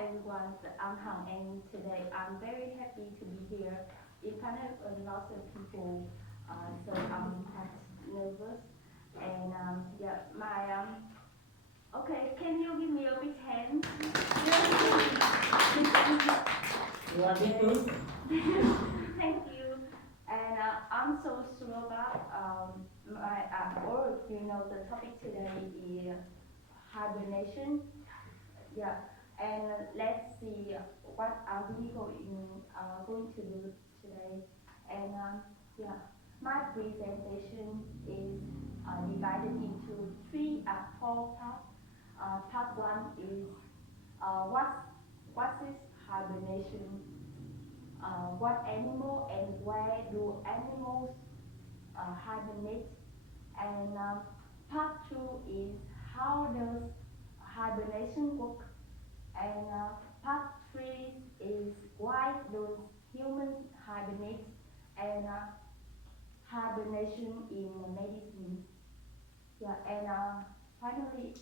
everyone, I'm Han and today I'm very happy to be here in front of a lot of people. So I'm quite nervous and okay, can you give me a big hand? You are beautiful. Thank you. And I'm so sure about all of you know the topic today is hibernation. Yeah, and let's see what are we going to do today. And my presentation is divided into four parts. Part one is what is hibernation? What animal and where do animals hibernate? And part two is how does hibernation work? And part three is why do humans hibernate? And hibernation in medicine. Yeah, and finally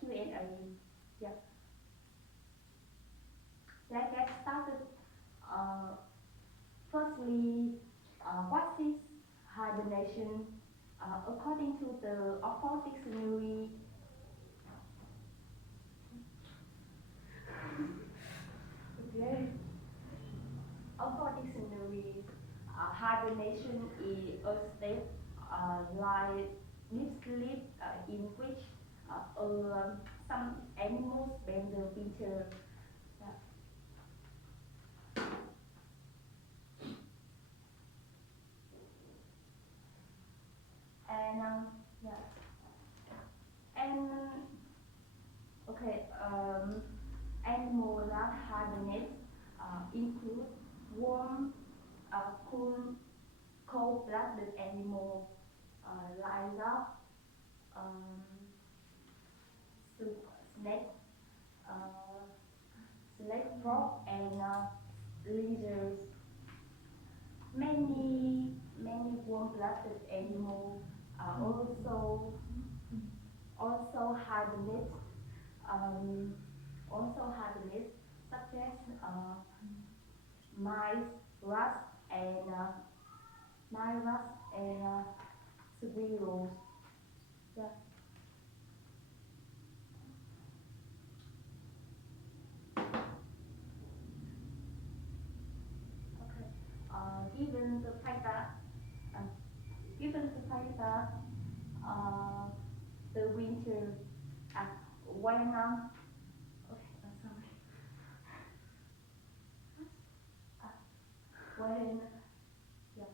Q&A. Yeah, let's get started. Uh, Firstly, what is hibernation? According to the Oxford Dictionary, okay, Oxford Dictionary, hibernation is a state like deep sleep in which some animals spend the winter. Yeah. And yeah, and okay, animals that hibernate include warm, cool, cold-blooded animals like that, um, snake, uh, snake frog, and lizards. Many warm-blooded animals also hibernate. Um, such as mice, rats, and squirrels. Yeah. Okay. Given the fact that uh, uh, the winter when sorry when yeah,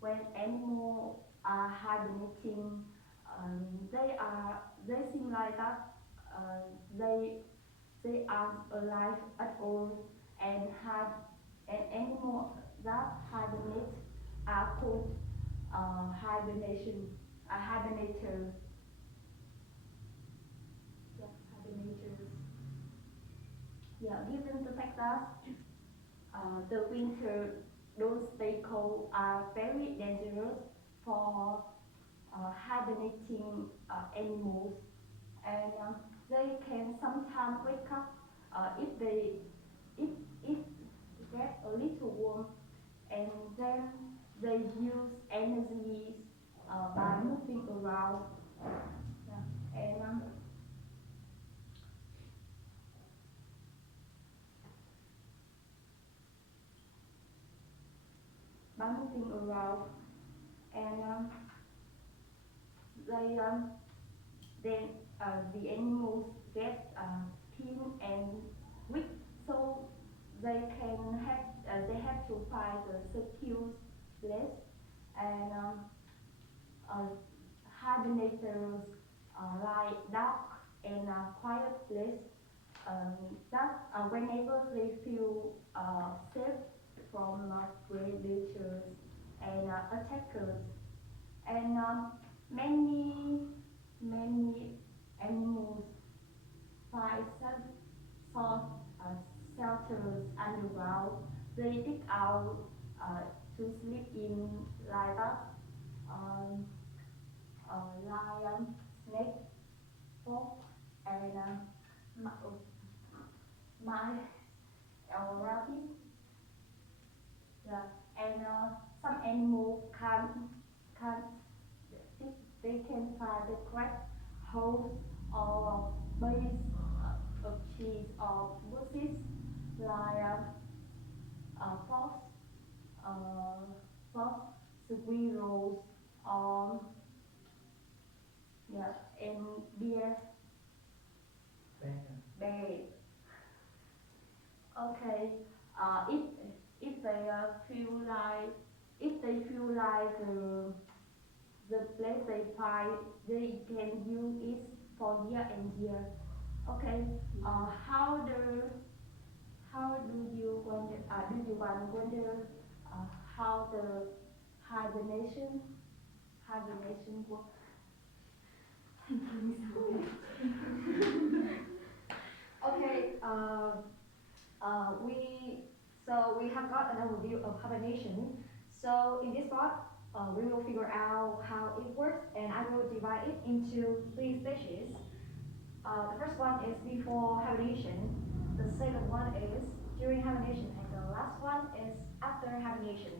when animals are hibernating, they seem like that uh, they they aren't alive at all, and have an animal that hibernate are called hibernators. Yeah, hibernators. Yeah, given the fact that the winter, those vehicles are very dangerous for hibernating animals, and they can sometimes wake up if if if get a little warm, and then they use energy by moving around. Yeah. And by moving around, and they then the animals get thin and weak, so they have to find a secure place, and uh, hibernators like dark and quiet place, that whenever they feel safe from predators and attackers, and many animals find soft shelters underground. They dig out to sleep in like that, um, lion, snake, fox, and mice or rabbit. Yeah, and some animals can they can find the correct holes or base of trees or bushes like fox, uh, fox, squirrels, or yeah, and bear. Okay. If they feel like the place they find, they can use it for year and year. Okay. How do you wonder how the hibernation works? Okay, we have got an overview of hibernation. So in this part, we will figure out how it works, and I will divide it into three stages. The first one is before hibernation, the second one is during hibernation, and the last one is after hibernation.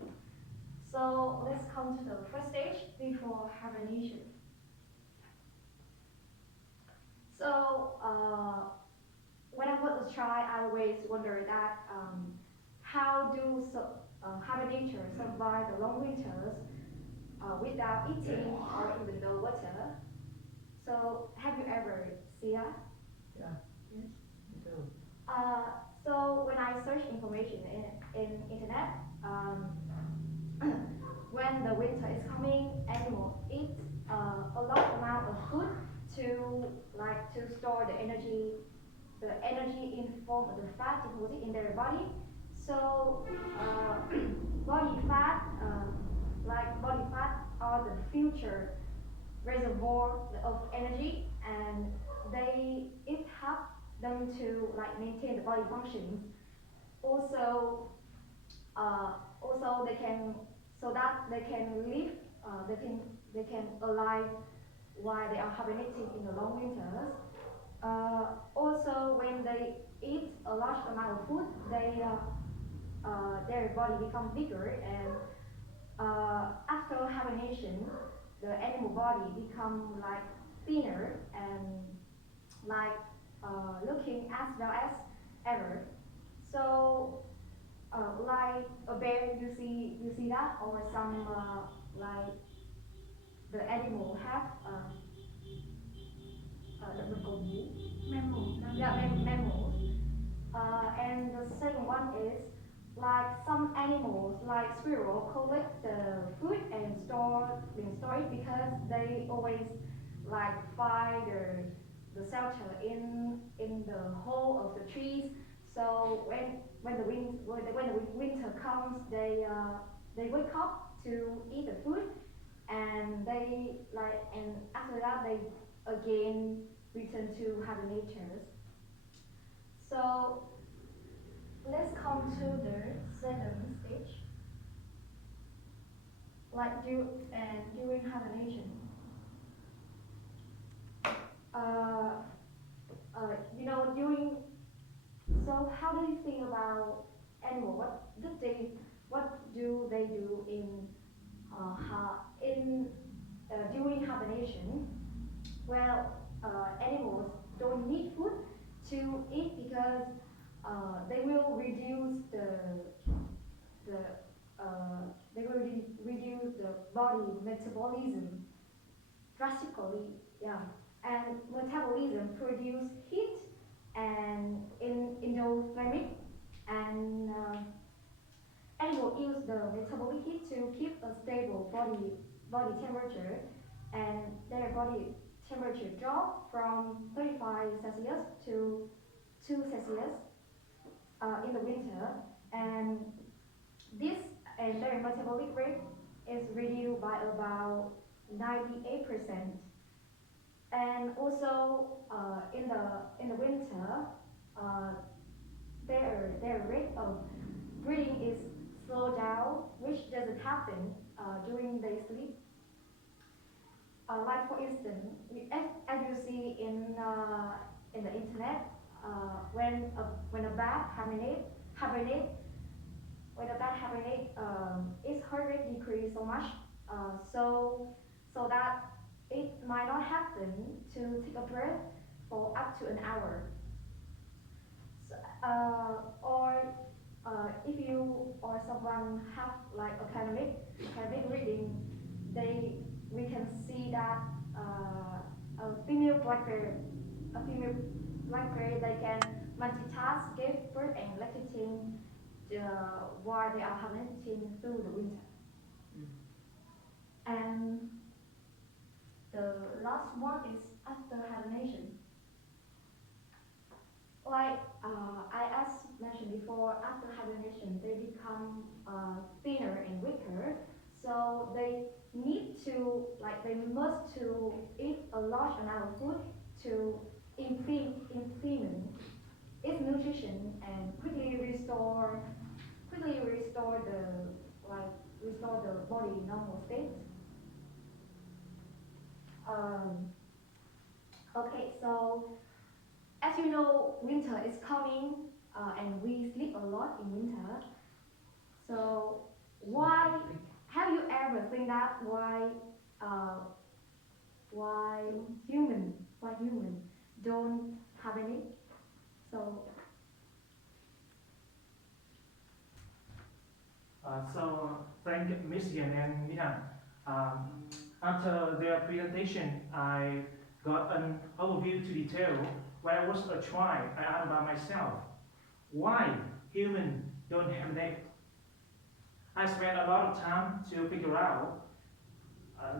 So let's come to the first stage, before hibernation. So when I was a child, I always wondered that how do hibernators survive the long winters without eating or even no water? So have you ever seen that? Yeah. Yes. Me too. So when I search information in internet, when the winter is coming, animals eat a large amount of food to store the energy in form of the fat deposit in their body. So body fat, body fat are the future reservoir of energy, and it helps them to maintain the body functions. Also, also they can so that they can live, they can alive while they are hibernating in the long winters. Also, when they eat a large amount of food, their body becomes bigger, and after hibernation, the animal body become thinner and like looking as well as ever. So like a bear, you see that, or some like the animal have mammals. And the second one is like some animals, like squirrel, collect the food and store it because they always find the shelter in the hole of the trees. So when the winter comes, they wake up to eat the food, and and after that they again return to hibernators. So let's come to the second stage, during hibernation. Uh, during So how do you think about animal? What do they do during hibernation? Well, animals don't need food to eat because they will reduce the reduce the body metabolism drastically. Yeah, and metabolism produce heat and in endothermic, and animal use the metabolic heat to keep a stable body temperature, and their body temperature drop from 35 Celsius to 2 Celsius in the winter, and this and their metabolic rate is reduced by about 98%. And also in the winter, uh, their rate of breathing is slowed down, which doesn't happen during their sleep. Like for instance, as you see in the internet, when a bat hibernate, when a bat hibernate, its heart rate decrease so much, so that it might not happen to take a breath for up to an hour. So, if you or someone have like a pandemic reading, we can see that a female blackberry, they can multitask, give birth and lactating while they are hibernating through the winter. And the last one is after hibernation. Like I mentioned before, after hibernation, they become thinner and weaker. So they must to eat a large amount of food to implement its nutrition and quickly restore the body normal state. Okay, so as you know, winter is coming, and we sleep a lot in winter. So have you ever think that why human don't have any? So Frank, Michigan, and Nina, after their presentation, I got an overview to detail where I was trying. I asked about myself, why humans don't hibernate? I spent a lot of time to figure out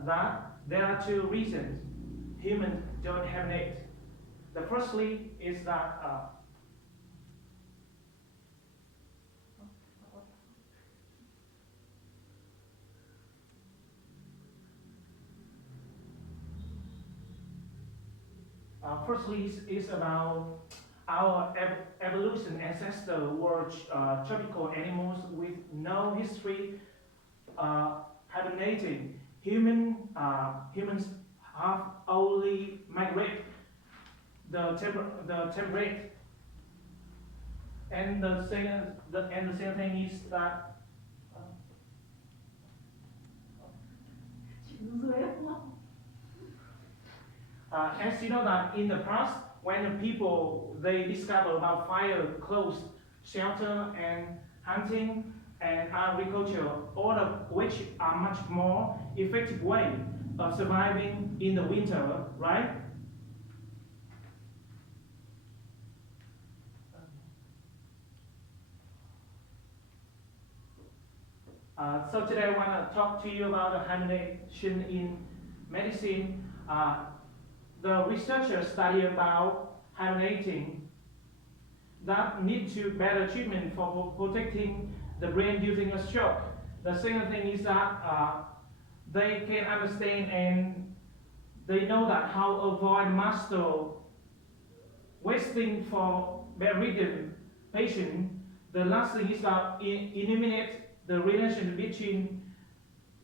that there are two reasons humans don't hibernate. The firstly is that firstly is about our evolution. Ancestors were tropical animals with no history hibernating. Humans have only migrate the temperate. And the second thing is that as you know that in the past, when the people they discover about fire, clothes, shelter, and hunting and agriculture, all of which are much more effective way of surviving in the winter, right? So today I want to talk to you about the hibernation in medicine. The researchers study about hibernating that need to better treatment for protecting the brain using a stroke. The second thing is that they can understand and they know that how avoid master wasting for bedridden patient. The last thing is that eliminate the relation between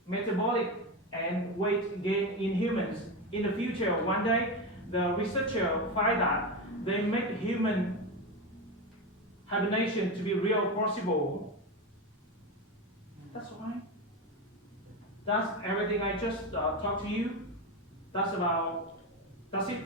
metabolic and weight gain in humans. In the future, one day, the researcher find that they make human hibernation to be real possible. That's why. That's everything I just talked to you. That's it.